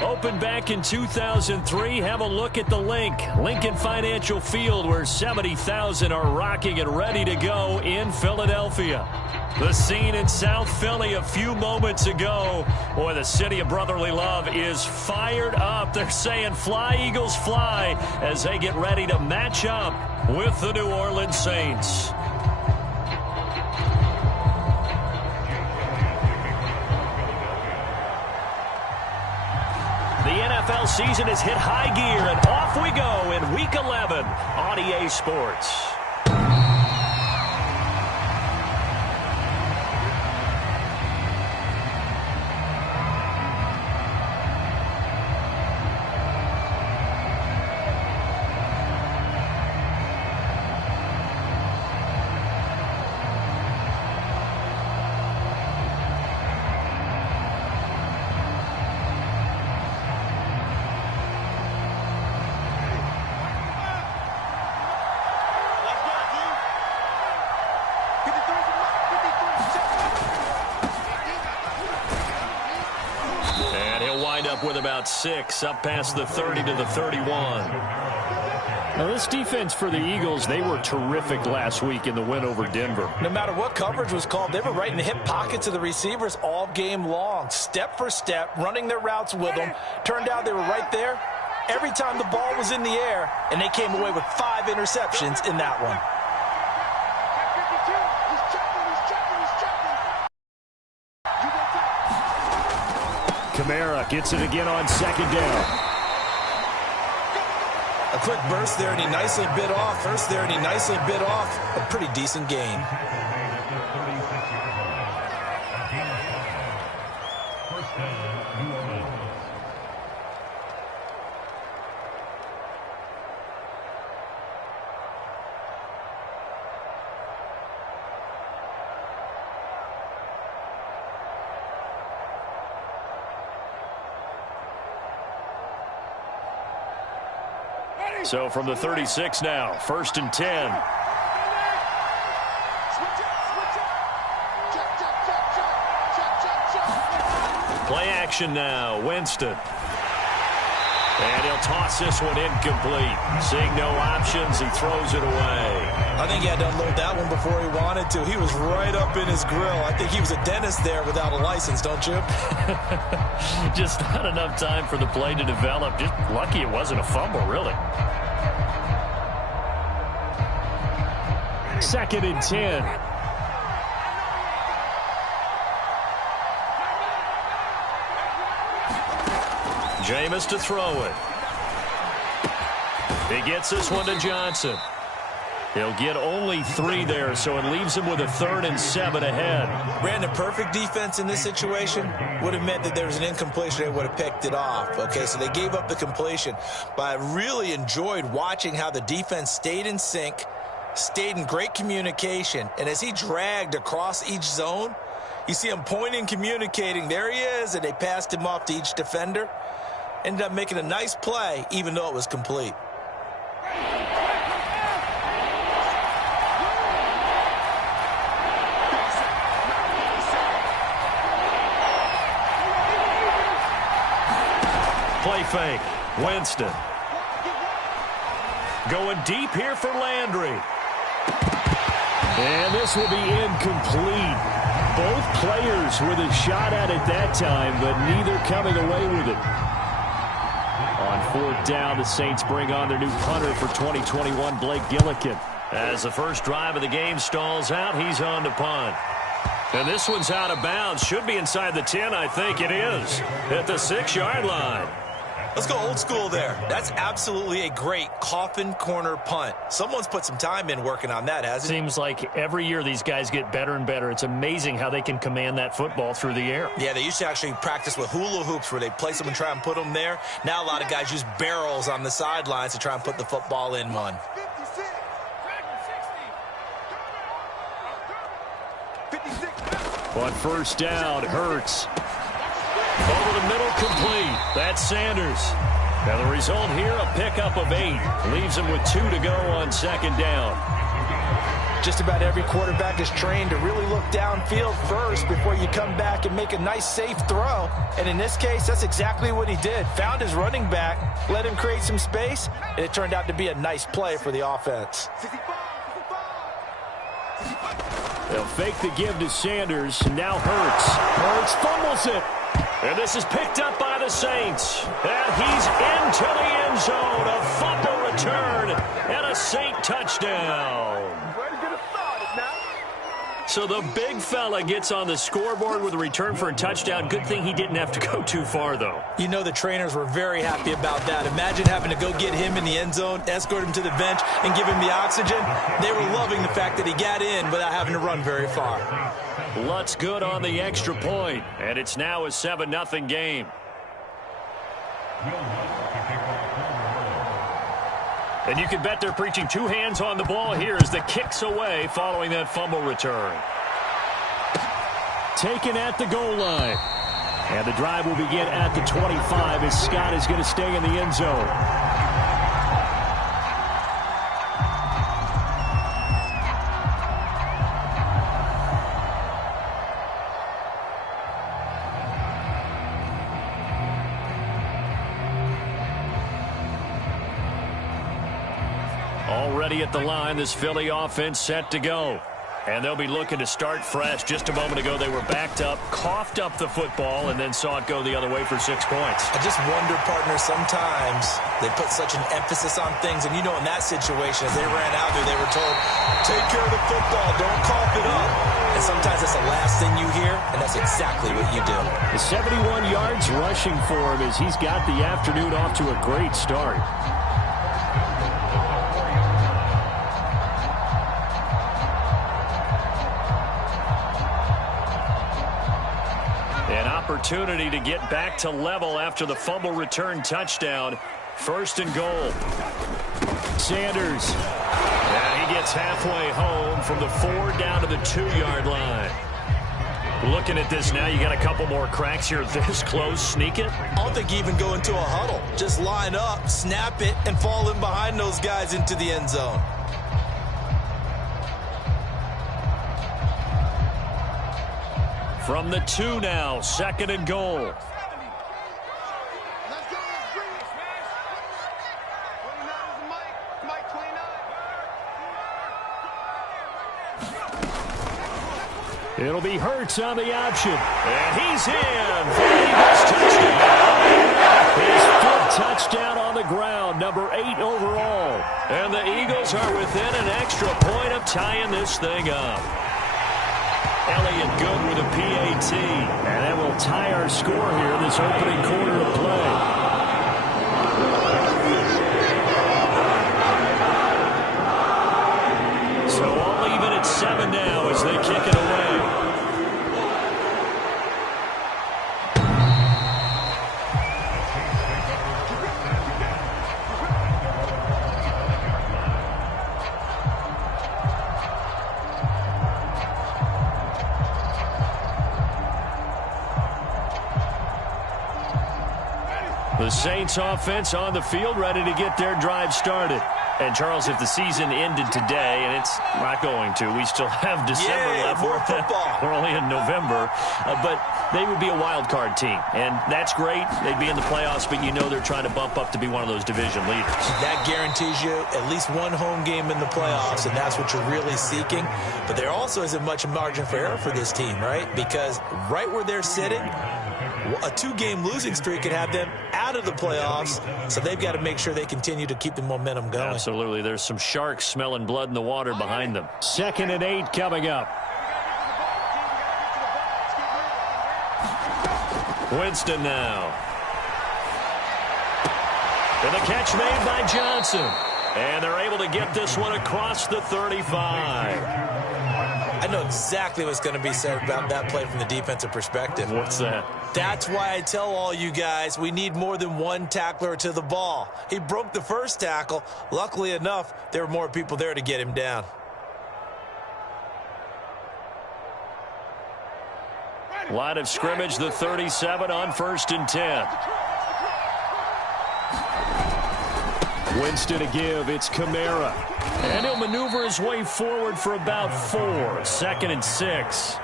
Opened back in 2003, have a look at the link. Lincoln Financial Field, where 70,000 are rocking and ready to go in Philadelphia. The scene in South Philly a few moments ago. Boy, the city of brotherly love is fired up. They're saying fly, Eagles, fly, as they get ready to match up with the New Orleans Saints. The NFL season has hit high gear, and off we go in Week 11 on EA Sports. With about 6 up past the 30 to the 31. Now, this defense for the Eagles, they were terrific last week in the win over Denver. No matter what coverage was called, they were right in the hip pockets of the receivers all game long, step for step, running their routes with them. Turned out they were right there every time the ball was in the air, and they came away with 5 interceptions in that one. Kamara gets it again on second down. A quick burst there, and he nicely bit off. A pretty decent gain. So from the 36 now, 1st and 10. Play action now, Winston. And he'll toss this one incomplete. Seeing no options, he throws it away. I think he had to unload that one before he wanted to. He was right up in his grill. I think he was a dentist there without a license, don't you? Just not enough time for the play to develop. Just lucky it wasn't a fumble, really. 2nd and 10. Jameis to throw it. He gets this one to Johnson. He'll get only 3 there, so it leaves him with a 3rd and 7 ahead. Brandon, perfect defense in this situation would have meant that there was an incompletion. They would have picked it off. Okay, so they gave up the completion. But I really enjoyed watching how the defense stayed in sync, stayed in great communication, and as he dragged across each zone, you see him pointing, communicating. There he is, and they passed him off to each defender. Ended up making a nice play, even though it was complete. Play fake. Winston. Going deep here for Landry. And this will be incomplete. Both players with a shot at it that time, but neither coming away with it. On 4th down, the Saints bring on their new punter for 2021, Blake Gillikin. As the first drive of the game stalls out, he's on to punt. And this one's out of bounds. Should be inside the 10, I think it is. At the 6-yard line. Let's go old school there. That's absolutely a great coffin corner punt. Someone's put some time in working on that, hasn't it? Seems like every year these guys get better and better. It's amazing how they can command that football through the air. Yeah, they used to actually practice with hula hoops where they place them and try and put them there. Now a lot of guys use barrels on the sidelines to try and put the football in one. On 1st down, Hurts. Over the middle, complete. That's Sanders. Now the result here, a pickup of 8. Leaves him with 2 to go on 2nd down. Just about every quarterback is trained to really look downfield first before you come back and make a nice, safe throw. And in this case, that's exactly what he did. Found his running back, let him create some space, and it turned out to be a nice play for the offense. They'll fake the give to Sanders. Now Hurts. Hurts fumbles it. And this is picked up by the Saints. And he's into the end zone. A fumble return and a Saint touchdown. So the big fella gets on the scoreboard with a return for a touchdown. Good thing he didn't have to go too far, though. You know the trainers were very happy about that. Imagine having to go get him in the end zone, escort him to the bench, and give him the oxygen. They were loving the fact that he got in without having to run very far. Lutz good on the extra point, and it's now a 7-0 game. And you can bet they're preaching two hands on the ball here as the kick's away following that fumble return. Taken at the goal line. And the drive will begin at the 25 as Scott is going to stay in the end zone. Already at the line, this Philly offense set to go. And they'll be looking to start fresh. Just a moment ago, they were backed up, coughed up the football, and then saw it go the other way for 6 points. I just wonder, partner, sometimes they put such an emphasis on things. And, you know, in that situation, as they ran out there, they were told, take care of the football, don't cough it up. And sometimes that's the last thing you hear, and that's exactly what you do. The 71 yards rushing for him as he's got the afternoon off to a great start. Opportunity to get back to level after the fumble return touchdown. 1st and goal. Sanders. And he gets halfway home from the 4 down to the 2-yard line. Looking at this now, you got a couple more cracks here this close. Sneak it? I don't think you even go into a huddle. Just line up, snap it, and fall in behind those guys into the end zone. From the 2 now, 2nd and goal. It'll be Hurts on the option. And he's in for the Eagles touchdown. His 5th touchdown on the ground, number 8 overall. And the Eagles are within an extra point of tying this thing up. Elliott good with a PAT. And that will tie our score here in this opening quarter of play. So all even at 7 now as they kick it away. The Saints offense on the field ready to get their drive started. And, Charles, if the season ended today, and it's not going to, we still have December left. More football. We're only in November. But they would be a wild card team. And that's great. They'd be in the playoffs, but you know they're trying to bump up to be one of those division leaders. That guarantees you at least one home game in the playoffs, and that's what you're really seeking. But there also isn't much margin for error for this team, right? Because right where they're sitting, a 2-game losing streak could have them out of the playoffs, so they've got to make sure they continue to keep the momentum going. Absolutely. There's some sharks smelling blood in the water behind them. 2nd and 8 coming up. Winston now. And the catch made by Johnson. And they're able to get this one across the 35. I know exactly what's going to be said about that play from the defensive perspective. What's that? That's why I tell all you guys we need more than one tackler to the ball. He broke the first tackle. Luckily enough, there were more people there to get him down. Line of scrimmage, the 37 on 1st and 10. Winston to give. It's Kamara. And he'll maneuver his way forward for about 4. 2nd and 6.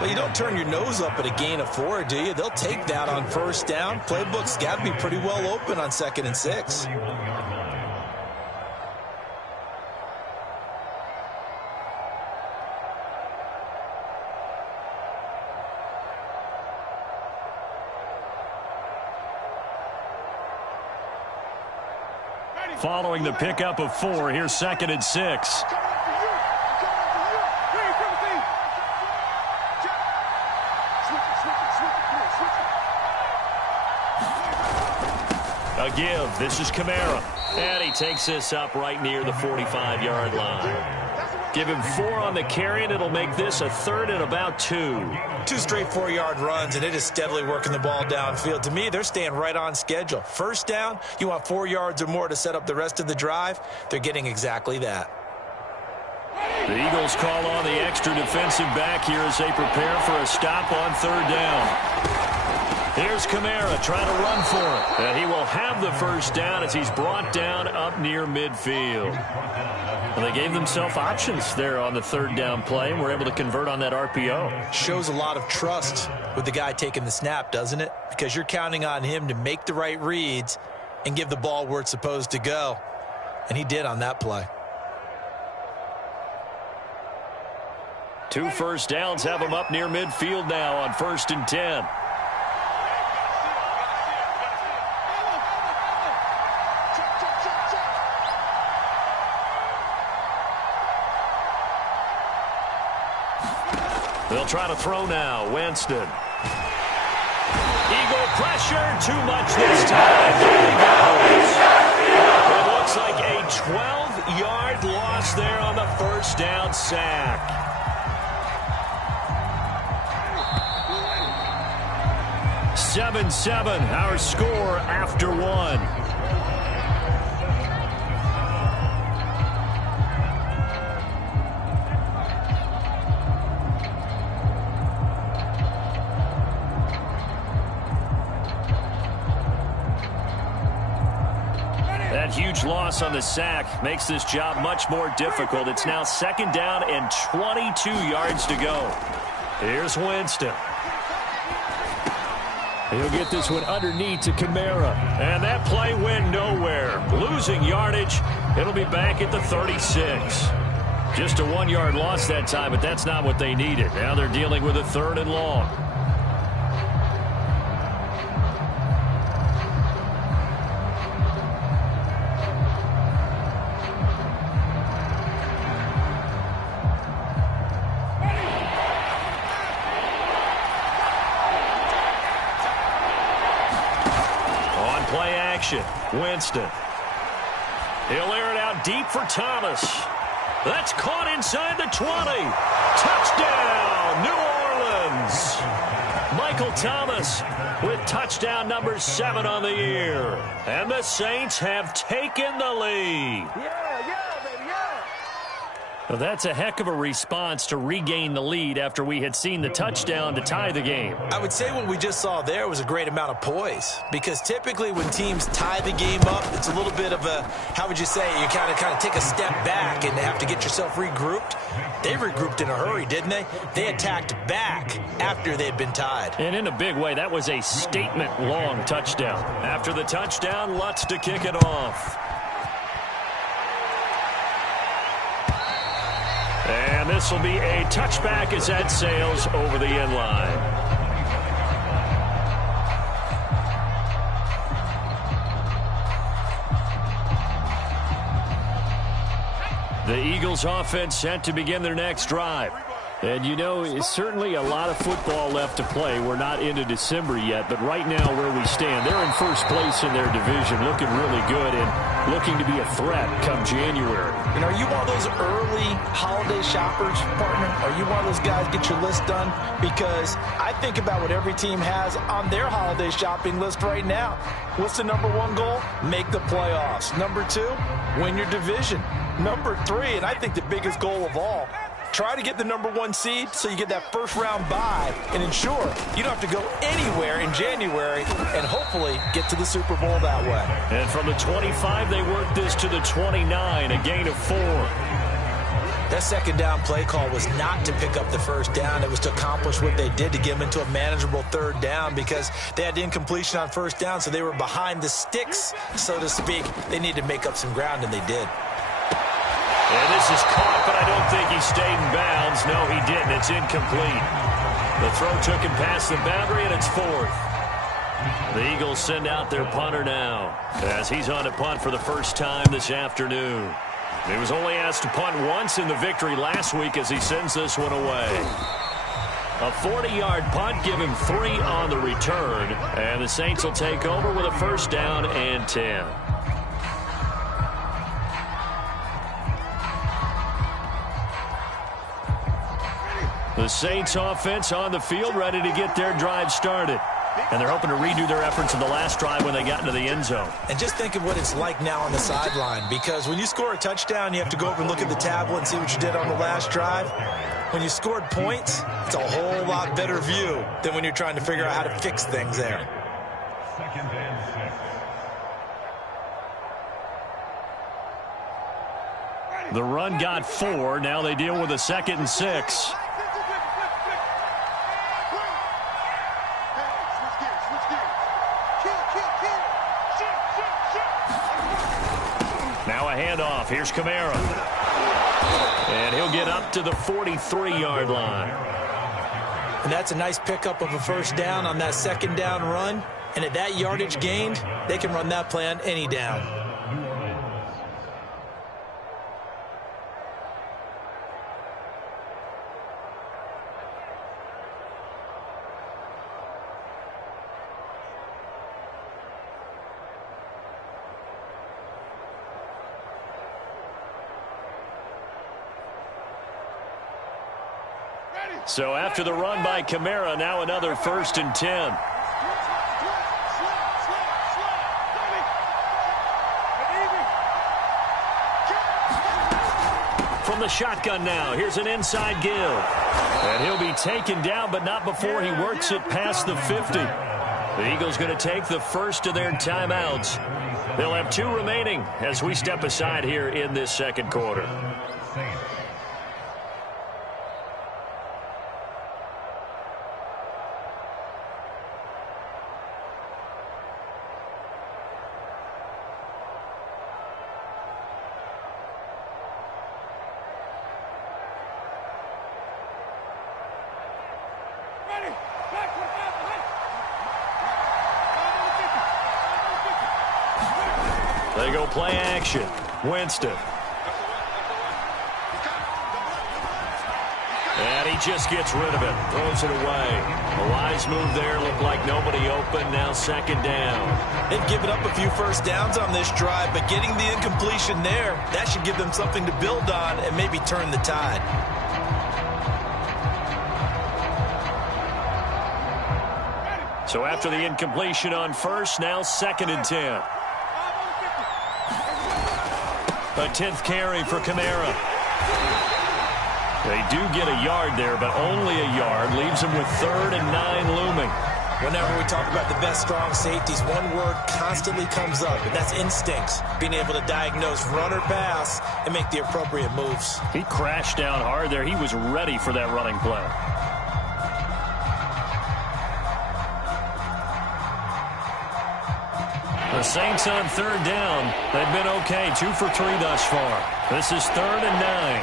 Well, you don't turn your nose up at a gain of 4, do you? They'll take that on first down. Playbook's got to be pretty well open on 2nd and 6. Following the pickup of 4, here's 2nd and 6. A give. This is Kamara. And he takes this up right near the 45-yard line. Give him 4 on the carry, and it'll make this a 3rd and about 2. 2 straight 4-yard runs, and it is steadily working the ball downfield. To me, they're staying right on schedule. First down, you want 4 yards or more to set up the rest of the drive. They're getting exactly that. The Eagles call on the extra defensive back here as they prepare for a stop on 3rd down. Here's Kamara trying to run for it. And he will have the first down as he's brought down up near midfield. And they gave themselves options there on the 3rd down play and were able to convert on that RPO. Shows a lot of trust with the guy taking the snap, doesn't it? Because you're counting on him to make the right reads and give the ball where it's supposed to go. And he did on that play. 2 first downs have him up near midfield now on 1st and 10. They'll try to throw now. Winston. Eagle pressure. Too much this time. There he goes. It looks like a 12-yard loss there on the first down sack. (7-7) our score after 1. That huge loss on the sack makes this job much more difficult. It's now 2nd down and 22 yards to go. Here's Winston. He'll get this one underneath to Kamara. And that play went nowhere. Losing yardage. It'll be back at the 36. Just a 1-yard loss that time, but that's not what they needed. Now they're dealing with a 3rd and long. Winston. He'll air it out deep for Thomas. That's caught inside the 20. Touchdown, New Orleans. Michael Thomas with touchdown number 7 on the year. And the Saints have taken the lead. Well, that's a heck of a response to regain the lead after we had seen the touchdown to tie the game. I would say what we just saw there was a great amount of poise, because typically when teams tie the game up, it's a little bit of a, how would you say, you kind of take a step back and have to get yourself regrouped. They regrouped in a hurry, didn't they? They attacked back after they'd been tied. And in a big way, that was a statement-long touchdown. After the touchdown, Lutz to kick it off. And this will be a touchback as that sails over the end line. The Eagles offense set to begin their next drive. And, you know, it's certainly a lot of football left to play. We're not into December yet, but right now where we stand, they're in first place in their division, looking really good and looking to be a threat come January. And are you one of those early holiday shoppers, partner? Are you one of those guys get your list done? Because I think about what every team has on their holiday shopping list right now. What's the number 1 goal? Make the playoffs. Number 2, win your division. Number 3, and I think the biggest goal of all, try to get the #1 seed so you get that first-round bye and ensure you don't have to go anywhere in January and hopefully get to the Super Bowl that way. And from the 25, they worked this to the 29, a gain of 4. That second down play call was not to pick up the first down. It was to accomplish what they did to get them into a manageable third down because they had incompletion on first down, so they were behind the sticks, so to speak. They needed to make up some ground, and they did. And this is caught, but I don't think he stayed in bounds. No, he didn't. It's incomplete. The throw took him past the boundary, and it's 4th. The Eagles send out their punter now as he's on to punt for the first time this afternoon. He was only asked to punt once in the victory last week as he sends this one away. A 40-yard punt, give him 3 on the return, and the Saints will take over with a first down and 10. The Saints offense on the field, ready to get their drive started. And they're hoping to redo their efforts in the last drive when they got into the end zone. And just think of what it's like now on the sideline, because when you score a touchdown, you have to go over and look at the tablet and see what you did on the last drive. When you scored points, it's a whole lot better view than when you're trying to figure out how to fix things there. The run got 4. Now they deal with a 2nd and 6. Now a handoff. Here's Kamara. And he'll get up to the 43-yard line. And that's a nice pickup of a first down on that second down run. And at that yardage gained, they can run that play on any down. So after the run by Kamara, now another 1st and 10. From the shotgun now, here's an inside give. And he'll be taken down, but not before he works it past the 50. The Eagles going to take the first of their timeouts. They'll have 2 remaining as we step aside here in this second quarter. They go play action. Winston. And he just gets rid of it. Throws it away. A wise move there. Looked like nobody open. Now 2nd down. They've given up a few first downs on this drive, but getting the incompletion there, that should give them something to build on and maybe turn the tide. So after the incompletion on first, now 2nd and 10. A 10th carry for Kamara. They do get a yard there, but only a yard. Leaves them with 3rd and 9 looming. Whenever we talk about the best strong safeties, one word constantly comes up, and that's instincts. Being able to diagnose run or pass and make the appropriate moves. He crashed down hard there. He was ready for that running play. The Saints on 3rd down. They've been okay. 2 for 3 thus far. This is 3rd and 9.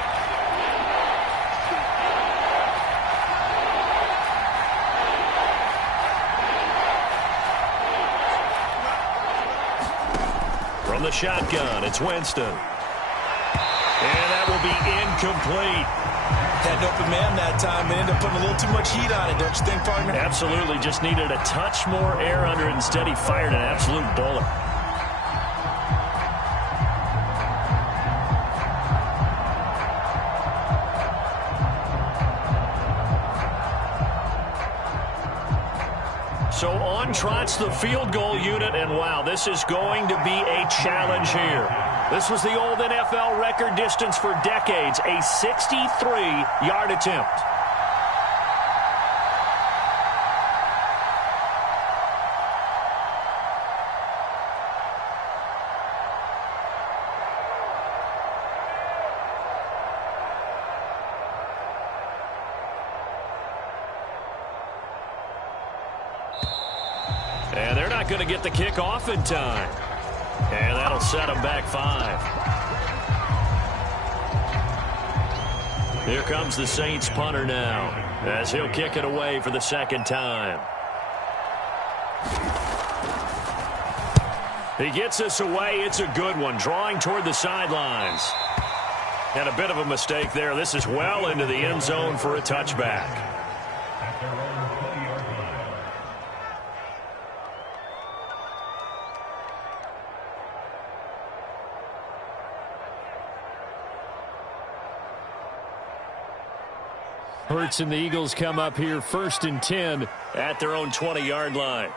From the shotgun, it's Winston. And that will be incomplete. Had an open man that time, but ended up putting a little too much heat on it, don't you think, partner? Absolutely. Just needed a touch more air under it. Instead, he fired an absolute bullet. So on trots the field goal unit, and wow, this is going to be a challenge here. This was the old NFL record distance for decades, a 63-yard attempt. And they're not going to get the kick off in time. And that'll set them back 5. Here comes the Saints punter now, as he'll kick it away for the second time. He gets this away. It's a good one, drawing toward the sidelines. And a bit of a mistake there. This is well into the end zone for a touchback. Hurts and the Eagles come up here 1st and 10 at their own 20-yard line.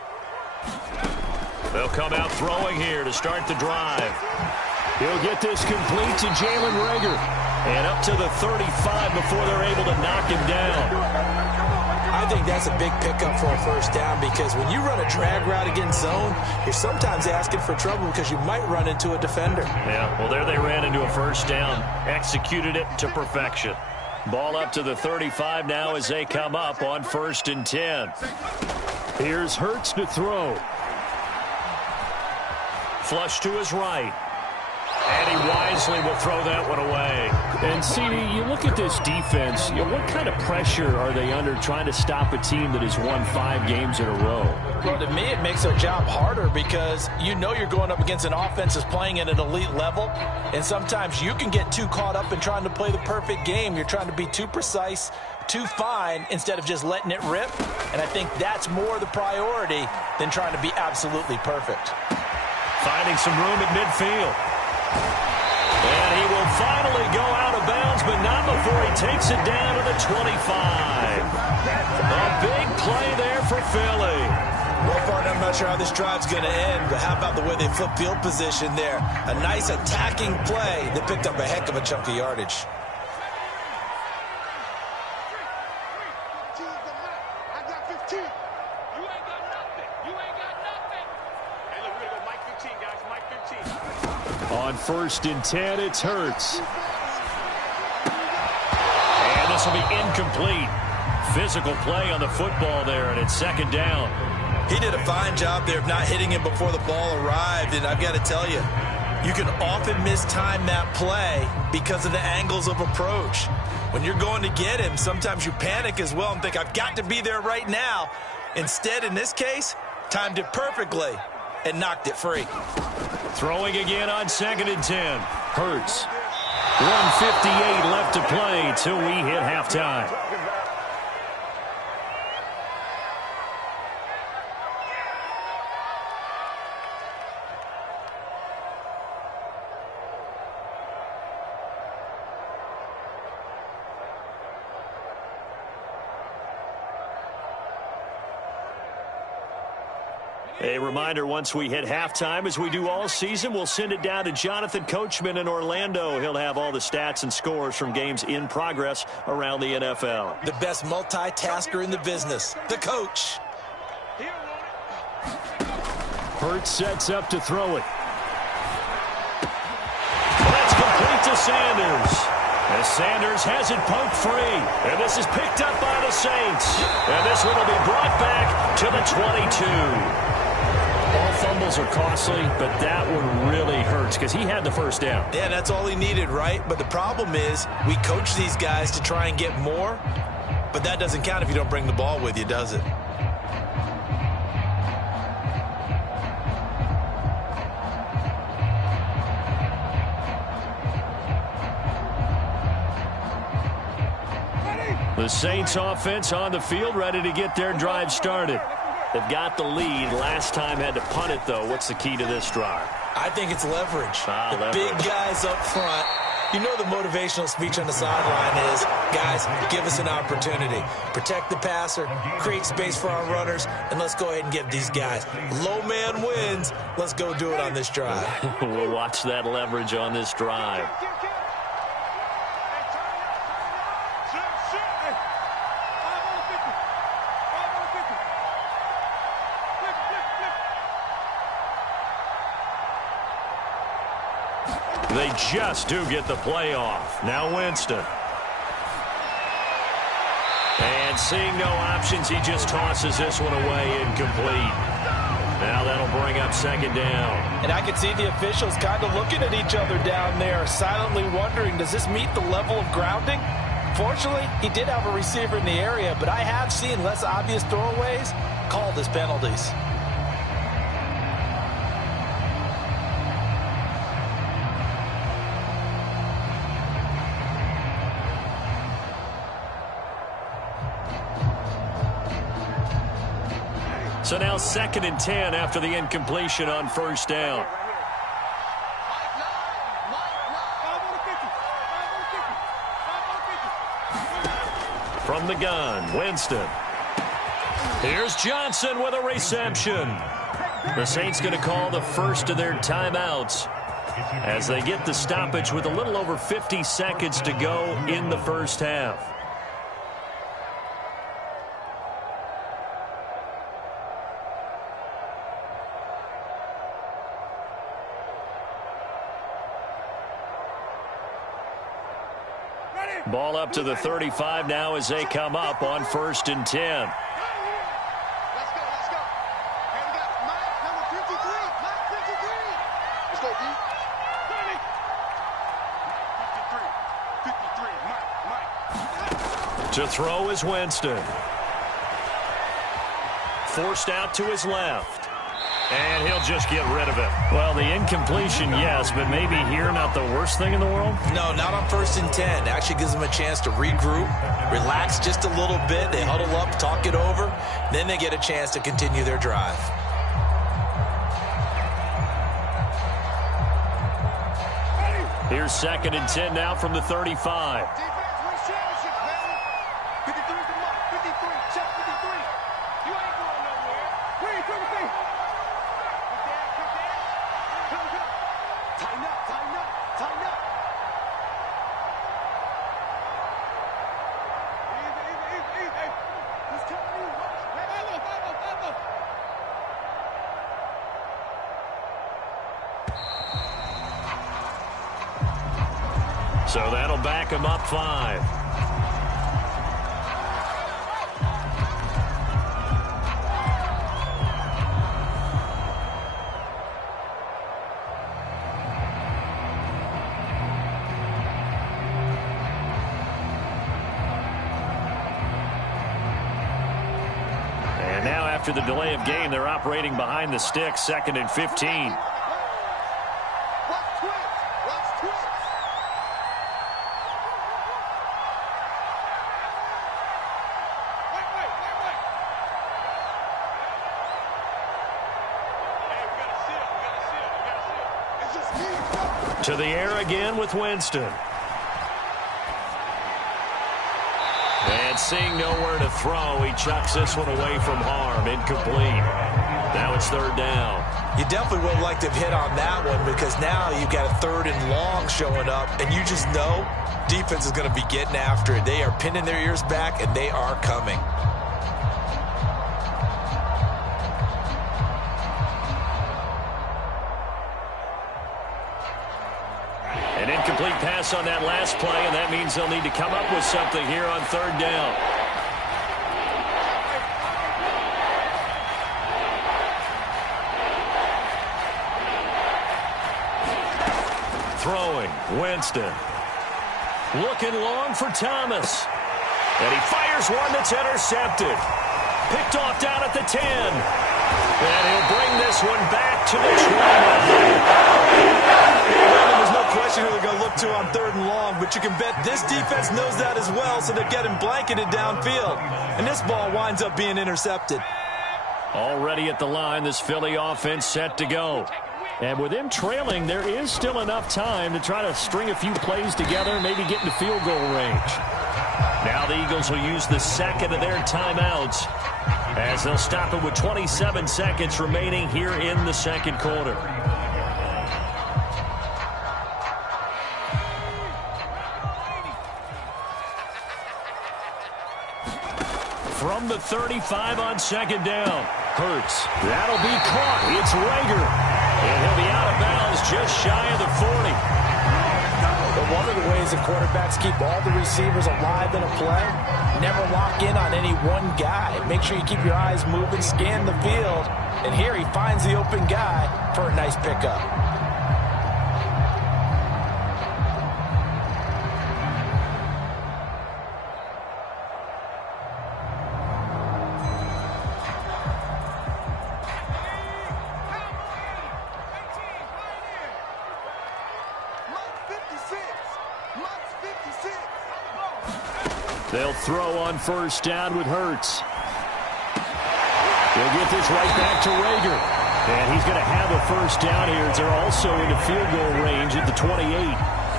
They'll come out throwing here to start the drive. He'll get this complete to Jalen Reagor. And up to the 35 before they're able to knock him down. I think that's a big pickup for a first down, because when you run a drag route against zone, you're sometimes asking for trouble because you might run into a defender. Yeah, well, there they ran into a first down. Executed it to perfection. Ball up to the 35 now as they come up on 1st and 10. Here's Hurts to throw. Flush to his right. And he wisely will throw that one away. And see, you look at this defense, what kind of pressure are they under trying to stop a team that has won 5 games in a row? Well, to me, it makes their job harder, because you know you're going up against an offense that's playing at an elite level, and sometimes you can get too caught up in trying to play the perfect game. You're trying to be too precise, too fine, instead of just letting it rip, and I think that's more the priority than trying to be absolutely perfect. Finding some room at midfield. And he will finally go out of bounds, but not before he takes it down to the 25. A big play there for Philly. Well, partner, I'm not sure how this drive's going to end, but how about the way they flip field position there? A nice attacking play that picked up a heck of a chunk of yardage. On 1st and 10, it's Hurts. And this will be incomplete. Physical play on the football there, and it's 2nd down. He did a fine job there of not hitting him before the ball arrived, and I've got to tell you, you can often mistime that play because of the angles of approach. When you're going to get him, sometimes you panic as well and think, I've got to be there right now. Instead, in this case, timed it perfectly and knocked it free. Throwing again on 2nd and 10. Hurts. 1:58 left to play till we hit halftime. A reminder, once we hit halftime, as we do all season, we'll send it down to Jonathan Coachman in Orlando. He'll have all the stats and scores from games in progress around the NFL. The best multitasker in the business, the coach. Hurts sets up to throw it. That's complete to Sanders. As Sanders has it poked free. And this is picked up by the Saints. And this one will be brought back to the 22. All fumbles are costly, but that one really hurts because he had the first down. Yeah, that's all he needed, right? But the problem is we coach these guys to try and get more, but that doesn't count if you don't bring the ball with you, does it? The Saints offense on the field, ready to get their drive started. They've got the lead. Last time had to punt it, though. What's the key to this drive? I think it's leverage. Leverage. Big guys up front You know the motivational speech on the sideline is, guys, give us an opportunity. Protect the passer, create space for our runners, and let's go ahead and get these guys. Low man wins. Let's go do it on this drive. We'll watch that leverage on this drive. They just do get the play off. Now Winston. And seeing no options, he just tosses this one away incomplete. Now that'll bring up second down. And I can see the officials kind of looking at each other down there, silently wondering, does this meet the level of grounding? Fortunately, he did have a receiver in the area, but I have seen less obvious throwaways called as penalties. So now 2nd and 10 after the incompletion on first down. From the gun, Winston. Here's Johnson with a reception. The Saints going to call the first of their timeouts as they get the stoppage with a little over 50 seconds to go in the first half. Ball up to the 35 now as they come up on 1st and 10. Let's go. And we got Mike, number 53. Mike, 53. Let's go, D. 53, Mike. To throw is Winston. Forced out to his left. And he'll just get rid of it. Well, the incompletion, yes, but maybe here not the worst thing in the world? No, not on 1st and 10. Actually gives them a chance to regroup, relax just a little bit. They huddle up, talk it over. Then they get a chance to continue their drive. Here's 2nd and 10 now from the 35. So that'll back him up 5. And now after the delay of game, they're operating behind the sticks, 2nd and 15. To the air again with Winston. And seeing nowhere to throw, he chucks this one away from harm. Incomplete. Now it's 3rd down. You definitely would have liked to have hit on that one because now you've got a 3rd and long showing up, and you just know defense is going to be getting after it. They are pinning their ears back, and they are coming. An incomplete pass on that last play, and that means they'll need to come up with something here on 3rd down. Throwing, Winston. Looking long for Thomas. And he fires one that's intercepted. Picked off down at the 10. And he'll bring this one back to the 20. There's no question who they're going to look to on 3rd and long, but you can bet this defense knows that as well, so they're getting blanketed downfield. And this ball winds up being intercepted. Already at the line, this Philly offense set to go. And with them trailing, there is still enough time to try to string a few plays together and maybe get into field goal range. Now the Eagles will use the second of their timeouts as they'll stop it with 27 seconds remaining here in the second quarter. From the 35 on second down. Hurts. That'll be caught. It's Rager. And he'll be out of bounds just shy of the 40. But one of the ways that quarterbacks keep all the receivers alive in a play, never lock in on any one guy. Make sure you keep your eyes moving, scan the field. And here he finds the open guy for a nice pickup. They'll throw on first down with Hurts. They'll get this right back to Rager. And he's going to have a first down here as they're also into field goal range at the 28.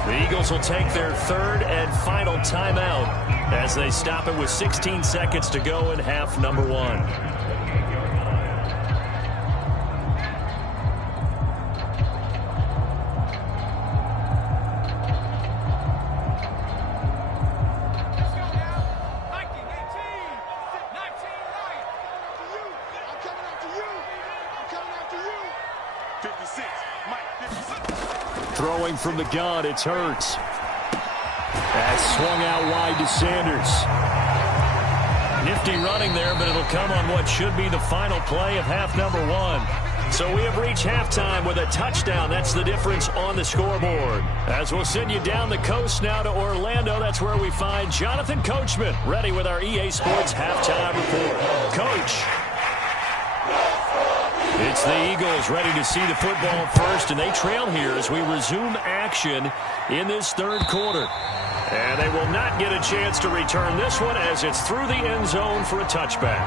The Eagles will take their third and final timeout as they stop it with 16 seconds to go in half number one. Throwing from the gun, it's Hurts. That's swung out wide to Sanders. Nifty running there, but it'll come on what should be the final play of half number one. So we have reached halftime with a touchdown. That's the difference on the scoreboard. As we'll send you down the coast now to Orlando, that's where we find Jonathan Coachman, ready with our EA Sports halftime report. Coach. It's the Eagles ready to see the football first, and they trail here as we resume action in this third quarter. And they will not get a chance to return this one as it's through the end zone for a touchback.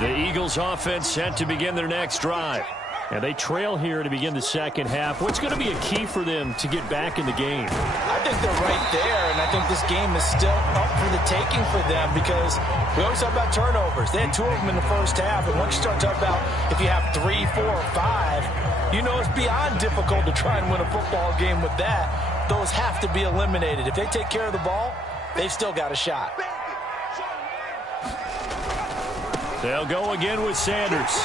The Eagles offense set to begin their next drive. And they trail here to begin the second half. What's going to be a key for them to get back in the game? I think they're right there, and I think this game is still up for the taking for them because we always talk about turnovers. They had 2 of them in the first half, and once you start talking about if you have 3, 4, or 5, you know it's beyond difficult to try and win a football game with that. Those have to be eliminated. If they take care of the ball, they've still got a shot. They'll go again with Sanders.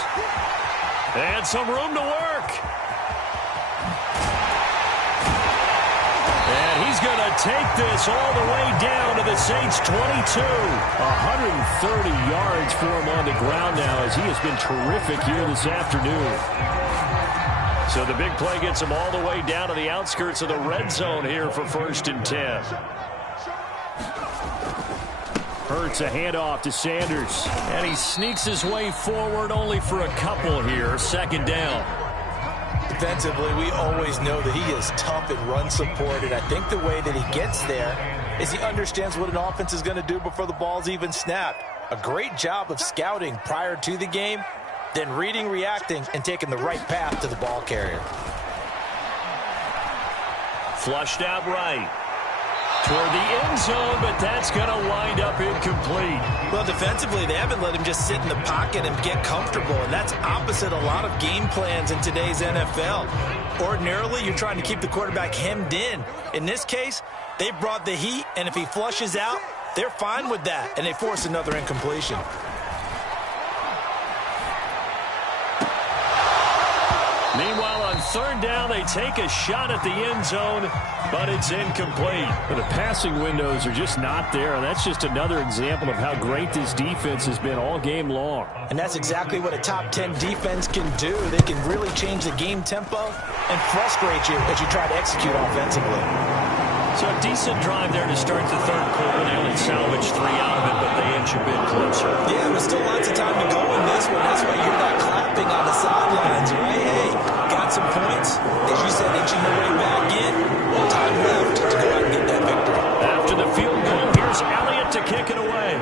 And some room to work. And he's going to take this all the way down to the Saints' 22. 130 yards for him on the ground now as he has been terrific here this afternoon. So the big play gets him all the way down to the outskirts of the red zone here for 1st and 10. Hurts a handoff to Sanders. And he sneaks his way forward only for a couple here. 2nd down. Defensively, we always know that he is tough in run support, and I think the way that he gets there is he understands what an offense is going to do before the ball's even snapped. A great job of scouting prior to the game, then reading, reacting, and taking the right path to the ball carrier. Flushed out right. Toward the end zone, but that's going to wind up incomplete. Well, defensively, they haven't let him just sit in the pocket and get comfortable, and that's opposite a lot of game plans in today's NFL. Ordinarily, you're trying to keep the quarterback hemmed in. In this case, they brought the heat, and if he flushes out, they're fine with that, and they force another incompletion. Meanwhile, on 3rd down, they take a shot at the end zone, but it's incomplete. But the passing windows are just not there, and that's just another example of how great this defense has been all game long. And that's exactly what a top 10 defense can do. They can really change the game tempo and frustrate you as you try to execute offensively. So a decent drive there to start the third quarter. They only salvaged 3 out of it, but they inch a bit closer. Yeah, there's still lots of time to go in this one. That's why you're not clapping on the sidelines, right? Hey, got some points. As you said, inching their way back in. Time left to go out and get that victory. After the field goal, here's Elliott set to kick it away.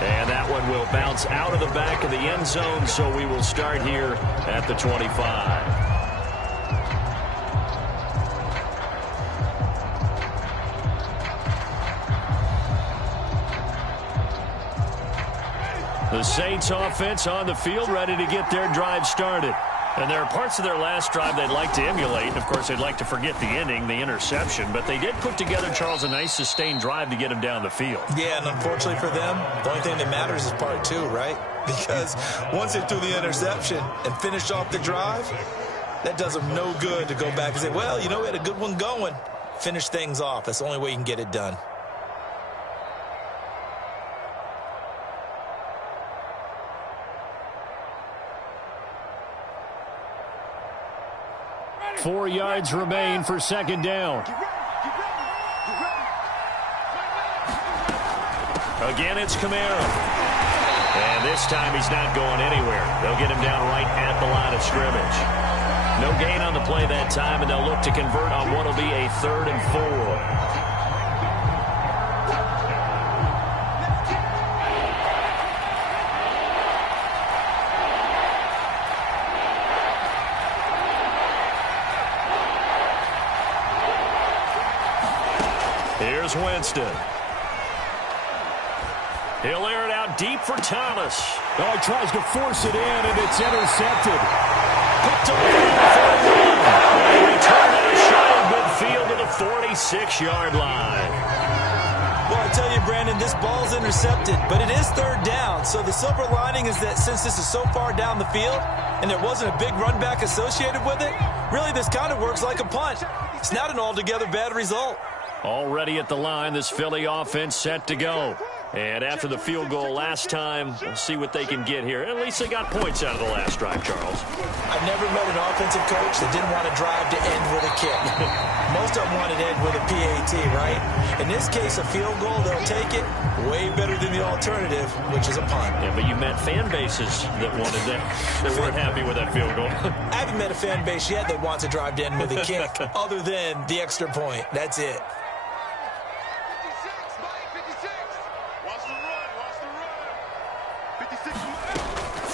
And that one will bounce out of the back of the end zone, so we will start here at the 25. The Saints offense on the field, ready to get their drive started. And there are parts of their last drive they'd like to emulate. And, of course, they'd like to forget the ending, the interception. But they did put together, Charles, a nice sustained drive to get them down the field. Yeah, and unfortunately for them, the only thing that matters is part two, right? Because once they threw the interception and finished off the drive, that does them no good to go back and say, well, you know, we had a good one going. Finish things off. That's the only way you can get it done. Four yards remain for second down. Again, it's Kamara. And this time he's not going anywhere. They'll get him down right at the line of scrimmage. No gain on the play that time, and they'll look to convert on what will be a 3rd and 4. Here's Winston. He'll air it out deep for Thomas. Oh, he tries to force it in, and it's intercepted. Picked up for the 41. They return it shy of midfield to the 46-yard line. Well, I tell you, Brandon, this ball's intercepted, but it is 3rd down. So the silver lining is that since this is so far down the field and there wasn't a big run back associated with it, really this kind of works like a punt. It's not an altogether bad result. Already at the line, this Philly offense set to go. And after the field goal last time, we'll see what they can get here. At least they got points out of the last drive, Charles. I've never met an offensive coach that didn't want to drive to end with a kick. Most of them wanted to end with a PAT, right? In this case, a field goal, they'll take it. Way better than the alternative, which is a punt. Yeah, but you met fan bases that wanted that, that weren't happy with that field goal. I haven't met a fan base yet that wants to drive to end with a kick other than the extra point. That's it.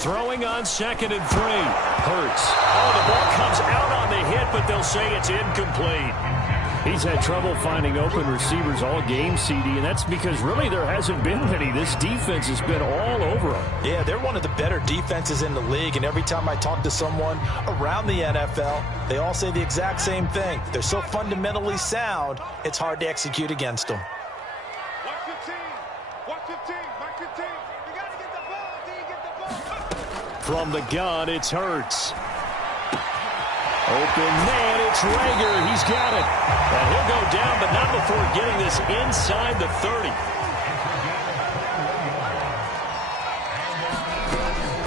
Throwing on 2nd and 3. Hurts. Oh, the ball comes out on the hit, but they'll say it's incomplete. He's had trouble finding open receivers all game, CD, and that's because really there hasn't been many. This defense has been all over them. Yeah, they're one of the better defenses in the league, and every time I talk to someone around the NFL, they all say the exact same thing. They're so fundamentally sound, it's hard to execute against them. 115, Mike 15. You got to get the ball, D, get the ball. From the gun, it's Hurts. Open man, it's Rager. He's got it. And he'll go down, but not before getting this inside the 30.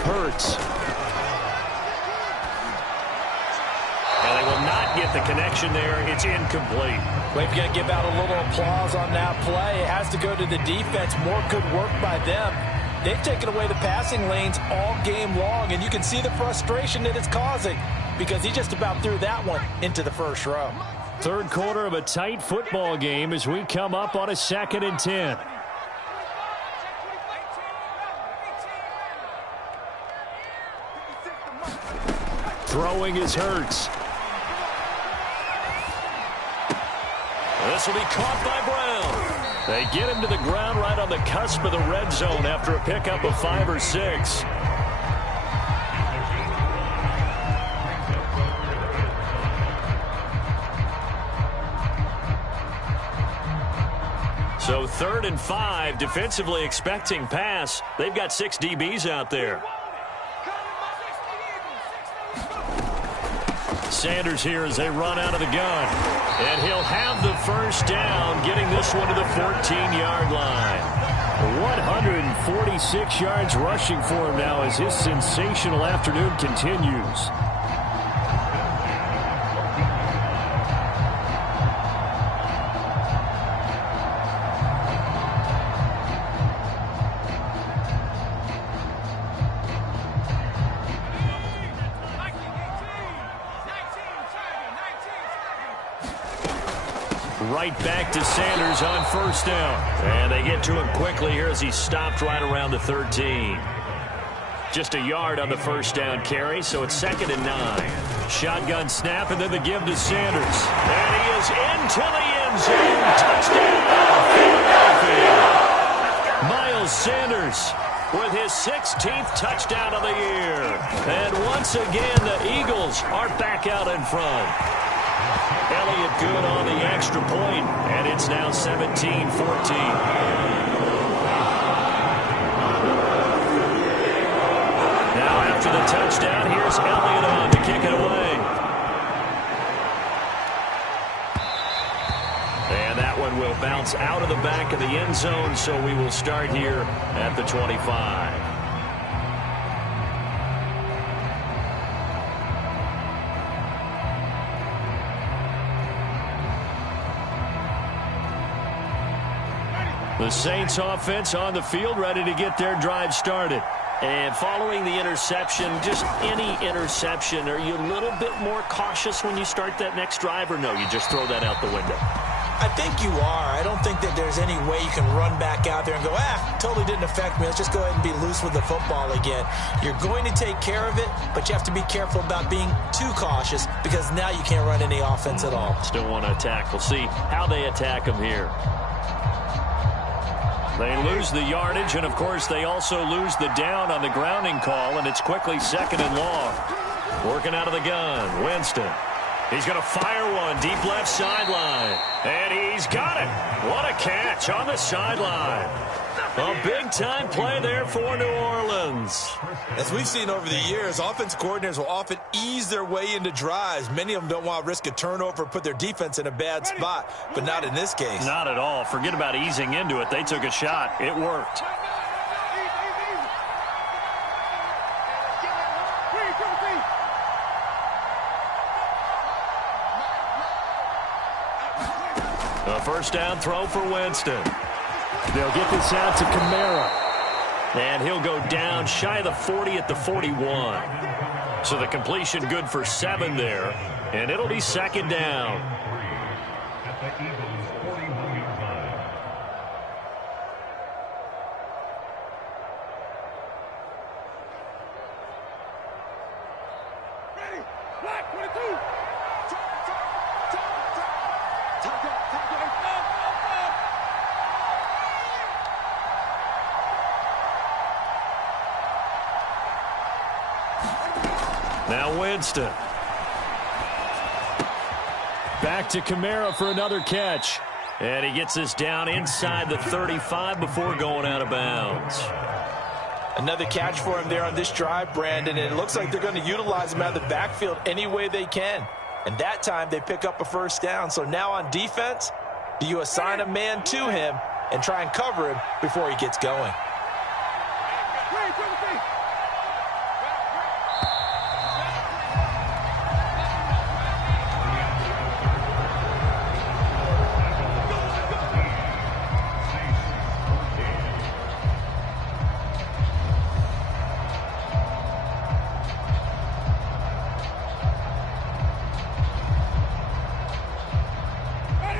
Hurts. And they will not get the connection there. It's incomplete. We've got to give out a little applause on that play. It has to go to the defense. More good work by them. They've taken away the passing lanes all game long, and you can see the frustration that it's causing because he just about threw that one into the first row. Third quarter of a tight football game as we come up on a 2nd and 10. Throwing is Hurts. This will be caught by Brown. They get him to the ground right on the cusp of the red zone after a pickup of 5 or 6. So 3rd and 5, defensively expecting pass. They've got 6 DBs out there. Sanders here as they run out of the gun. And he'll have the first down, getting this one to the 14-yard line. 146 yards rushing for him now as his sensational afternoon continues. right back to Sanders on first down. And they get to him quickly here as he stopped right around the 13. Just a yard on the first down carry, so it's 2nd and 9. Shotgun snap, and then the give to Sanders. And he is into the end zone. Touchdown, Philadelphia. Miles Sanders with his 16th touchdown of the year. And once again, the Eagles are back out in front. Elliott good on the extra point, and it's now 17-14. After the touchdown, here's Elliott on to kick it away. And that one will bounce out of the back of the end zone, so we will start here at the 25. The Saints offense on the field, ready to get their drive started. And following the interception, just any interception, are you a little bit more cautious when you start that next drive, or no, you just throw that out the window? I think you are. I don't think that there's any way you can run back out there and go, totally didn't affect me. Let's just go ahead and be loose with the football again. You're going to take care of it, but you have to be careful about being too cautious because now you can't run any offense at all. Still want to attack. We'll see how they attack them here. They lose the yardage, and, of course, they also lose the down on the grounding call, and it's quickly 2nd and long. Working out of the gun, Winston. He's going to fire one deep left sideline, and he's got it. What a catch on the sideline. A big-time play there for New Orleans. As we've seen over the years, offense coordinators will often ease their way into drives. Many of them don't want to risk a turnover or put their defense in a bad spot, but not in this case. Not at all. Forget about easing into it. They took a shot. It worked. A first down throw for Winston. They'll get this out to Kamara. And he'll go down shy of the 40 at the 41. So the completion good for 7 there. And it'll be 2nd down. Ready? Black 22. Now Winston. Back to Kamara for another catch. And he gets this down inside the 35 before going out of bounds. Another catch for him there on this drive, Brandon, and it looks like they're going to utilize him out of the backfield any way they can. And that time they pick up a first down. So now on defense, do you assign a man to him and try and cover him before he gets going?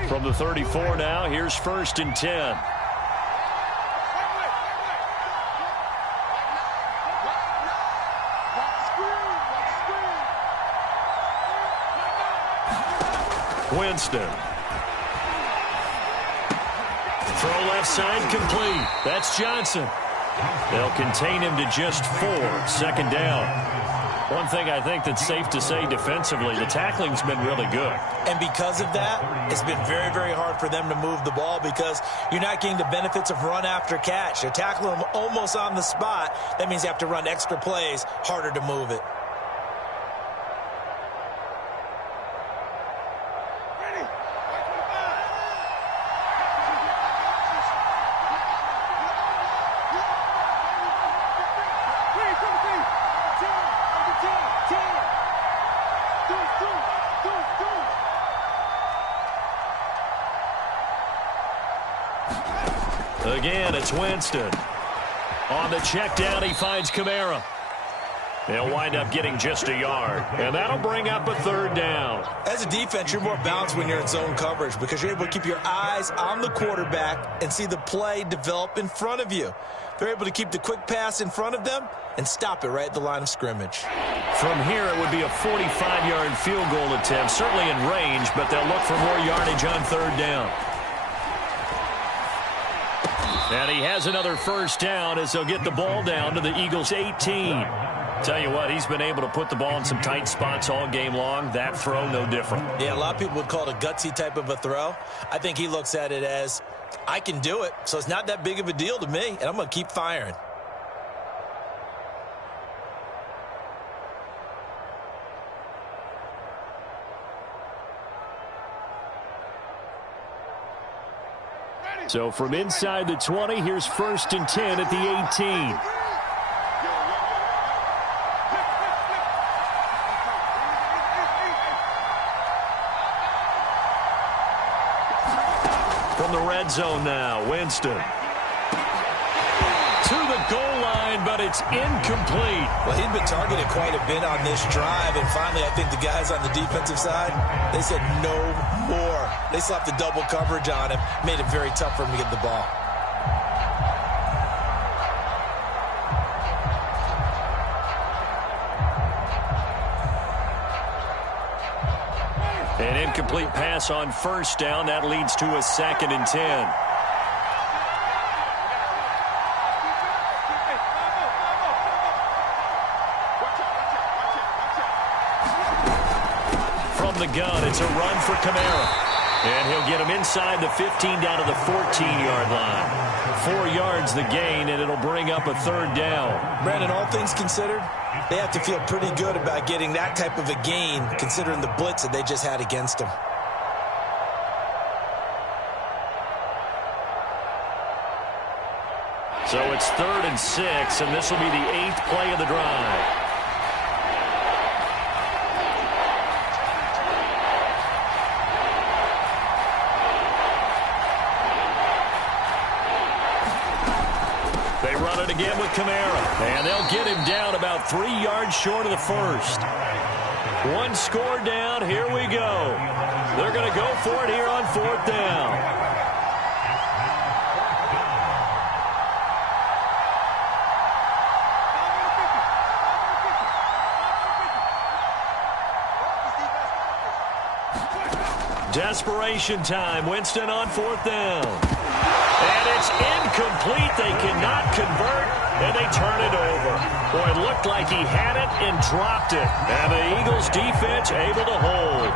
From the 34 now, here's 1st and 10. Winston. Throw left side complete. That's Johnson. They'll contain him to just 4. 2nd down. One thing I think that's safe to say defensively, the tackling's been really good. And because of that, it's been very, very hard for them to move the ball because you're not getting the benefits of run after catch. They're tackling them almost on the spot. That means you have to run extra plays, harder to move it. Again, it's Winston. On the check down, he finds Kamara. They'll wind up getting just a yard, and that'll bring up a third down. As a defense, you're more balanced when you're in zone coverage because you're able to keep your eyes on the quarterback and see the play develop in front of you. They're able to keep the quick pass in front of them and stop it right at the line of scrimmage. From here, it would be a 45-yard field goal attempt, certainly in range, but they'll look for more yardage on third down. And he has another first down as they'll get the ball down to the Eagles' 18. Tell you what, he's been able to put the ball in some tight spots all game long. That throw, no different. Yeah, a lot of people would call it a gutsy type of a throw. I think he looks at it as, I can do it, so it's not that big of a deal to me, and I'm going to keep firing. So from inside the 20, here's 1st and 10 at the 18. From the red zone now, Winston. To the goal line, but it's incomplete. Well, he'd been targeted quite a bit on this drive, and finally I think the guys on the defensive side, they said no more. They slapped the double coverage on him, made it very tough for him to get the ball. An incomplete pass on first down. That leads to a 2nd and 10. From the gun, it's a run for Kamara. And he'll get him inside the 15 down to the 14-yard line. 4 yards the gain, and it'll bring up a third down. Brandon, all things considered, they have to feel pretty good about getting that type of a gain, considering the blitz that they just had against them. So it's 3rd and 6, and this will be the 8th play of the drive. They run it again with Kamara, and they'll get him down about 3 yards short of the first. 1 score down, here we go. They're going to go for it here on 4th down. Desperation time. Winston on 4th down. And it's incomplete. They cannot convert, and they turn it over. Boy, it looked like he had it and dropped it. And the Eagles defense able to hold.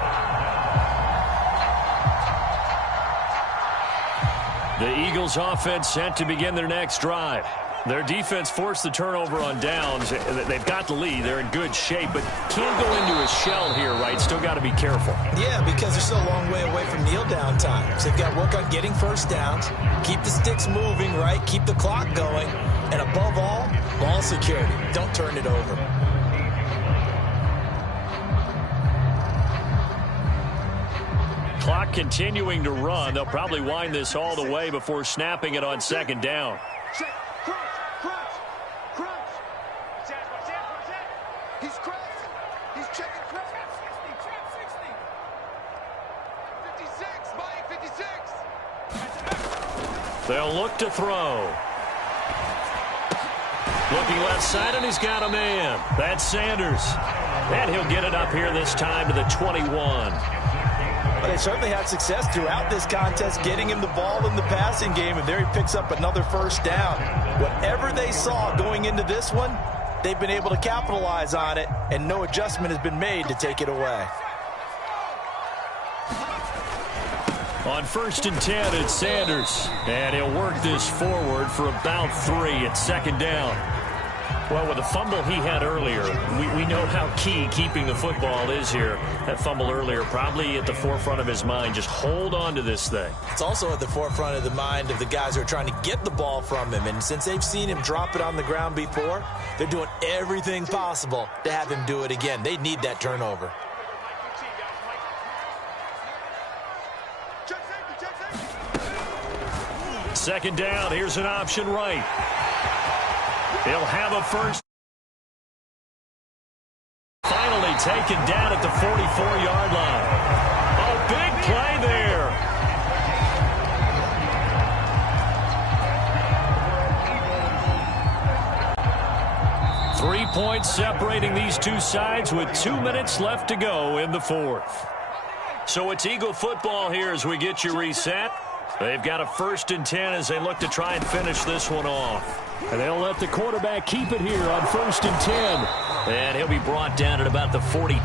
The Eagles offense set to begin their next drive. Their defense forced the turnover on downs. They've got the lead. They're in good shape, but can't go into a shell here, right? Still got to be careful. Yeah, because they're still a long way away from kneel down time. So they've got to work on getting first downs, keep the sticks moving, right? Keep the clock going. And above all, ball security. Don't turn it over. Clock continuing to run. They'll probably wind this all the way before snapping it on 2nd down. Check. Crunch. Watch out. He's crossing. He's checking crunch. Trap 60. 56. Mike, 56. They'll look to throw. Looking left side, and he's got a man. That's Sanders. And he'll get it up here this time to the 21. But they certainly had success throughout this contest getting him the ball in the passing game, and there he picks up another first down. Whatever they saw going into this one, they've been able to capitalize on it, and no adjustment has been made to take it away. On 1st and 10, it's Sanders. And he'll work this forward for about 3 at 2nd down. Well, with the fumble he had earlier, we know how key keeping the football is here. That fumble earlier probably at the forefront of his mind. Just hold on to this thing. It's also at the forefront of the mind of the guys who are trying to get the ball from him. And since they've seen him drop it on the ground before, they're doing everything possible to have him do it again. They need that turnover. Second down, here's an option right. He'll have a first. taken down at the 44-yard line. A big play there. Three points separating these two sides with 2 minutes left to go in the fourth. So it's Eagle football here as we get you reset. They've got a 1st and 10 as they look to try and finish this one off. And they'll let the quarterback keep it here on 1st and 10. And he'll be brought down at about the 42.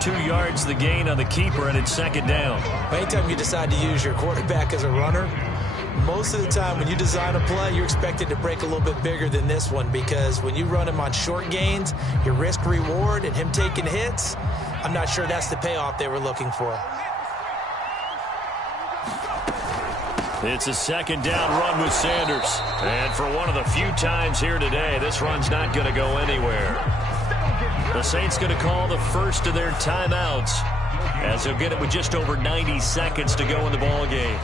2 yards the gain on the keeper, and it's 2nd down. Anytime you decide to use your quarterback as a runner, most of the time when you design a play, you're expected to break a little bit bigger than this one, because when you run him on short gains, your risk-reward and him taking hits, I'm not sure that's the payoff they were looking for. It's a 2nd down run with Sanders. And for one of the few times here today, this run's not going to go anywhere. The Saints going to call the first of their timeouts, as they'll get it with just over 90 seconds to go in the ball game.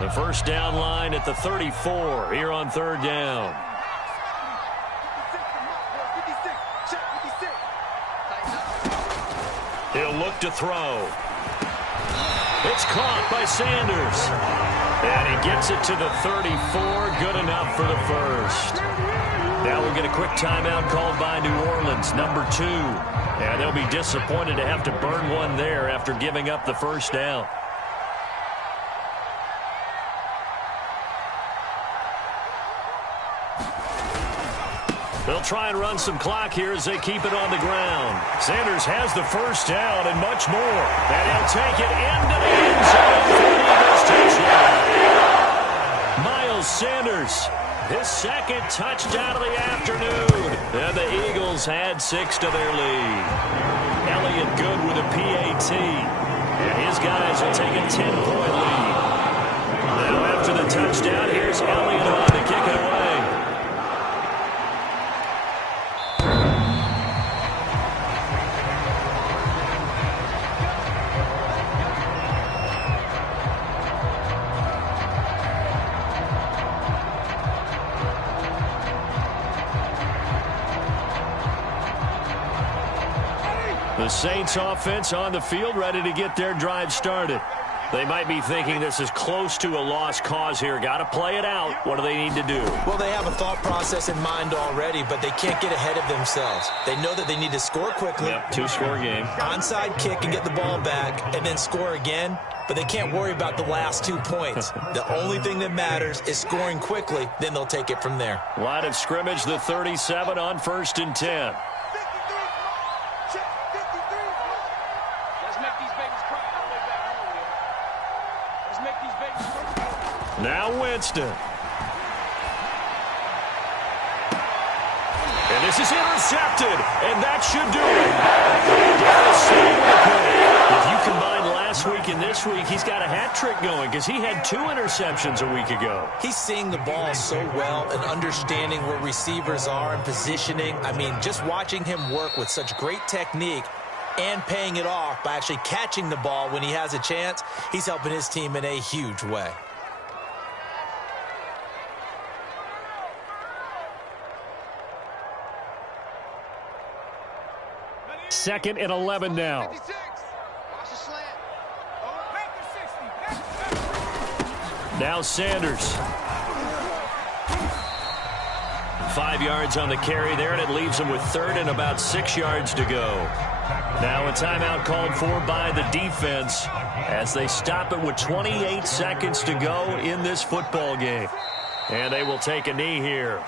The 1st down line at the 34 here on 3rd down. He'll look to throw. It's caught by Sanders. And he gets it to the 34. Good enough for the first. Now we'll get a quick timeout called by New Orleans, number 2. And they'll be disappointed to have to burn one there after giving up the 1st down. They'll try and run some clock here as they keep it on the ground. Sanders has the 1st down and much more. And he'll take it into the end zone for the Eagles touchdown. Miles Sanders, his 2nd touchdown of the afternoon. And the Eagles had 6 to their lead. Elliott Good with a PAT. And his guys will take a 10-point lead. Now after the touchdown, here's Elliott on to kick it away. The Saints offense on the field, ready to get their drive started. They might be thinking this is close to a lost cause here. Got to play it out. What do they need to do? Well, they have a thought process in mind already, but they can't get ahead of themselves. They know that they need to score quickly. Yep, 2-score game. Onside kick and get the ball back, and then score again. But they can't worry about the last 2 points. The only thing that matters is scoring quickly. Then they'll take it from there. Line of scrimmage, the 37 on 1st and 10. Now Winston. And this is intercepted, and that should do it. If you combine last week and this week, he's got a hat trick going because he had 2 interceptions a week ago. He's seeing the ball so well and understanding where receivers are and positioning. I mean, just watching him work with such great technique and paying it off by actually catching the ball when he has a chance, he's helping his team in a huge way. Second and 11 now. Now Sanders. 5 yards on the carry there, and it leaves him with 3rd and about 6 yards to go. Now a timeout called for by the defense as they stop it with 28 seconds to go in this football game. And they will take a knee here.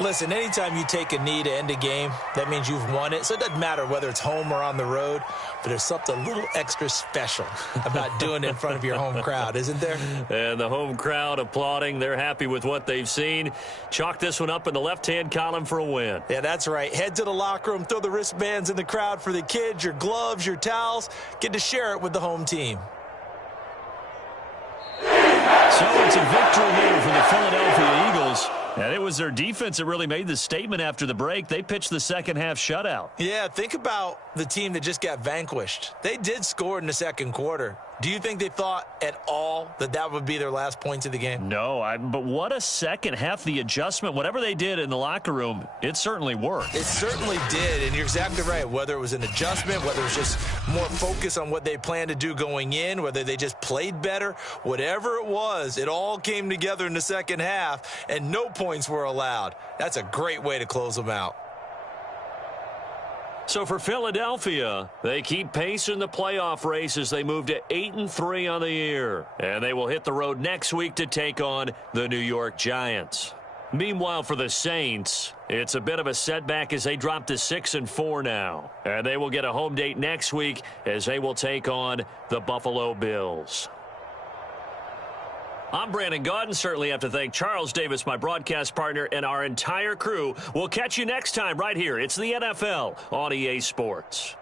Listen, anytime you take a knee to end a game, that means you've won it. So it doesn't matter whether it's home or on the road, but there's something a little extra special about doing it in front of your home crowd, isn't there? And the home crowd applauding. They're happy with what they've seen. Chalk this one up in the left-hand column for a win. Yeah, that's right. Head to the locker room, throw the wristbands in the crowd for the kids, your gloves, your towels. Get to share it with the home team. So it's a victory here for the Philadelphia Eagles. And it was their defense that really made the statement after the break. They pitched the second-half shutout. Yeah, think about the team that just got vanquished. They did score in the second quarter, Do you think they thought at all that that would be their last points of the game? No, but what a second half. The adjustment, whatever they did in the locker room, it certainly worked. It certainly did, and you're exactly right. Whether it was an adjustment, whether it was just more focus on what they planned to do going in, whether they just played better, whatever it was, it all came together in the second half, and no points were allowed. That's a great way to close them out. So for Philadelphia, they keep pace in the playoff race as they move to 8-3 on the year. And they will hit the road next week to take on the New York Giants. Meanwhile, for the Saints, it's a bit of a setback as they drop to 6-4 now. And they will get a home date next week as they will take on the Buffalo Bills. I'm Brandon Gaudin. Certainly have to thank Charles Davis, my broadcast partner, and our entire crew. We'll catch you next time right here. It's the NFL on EA Sports.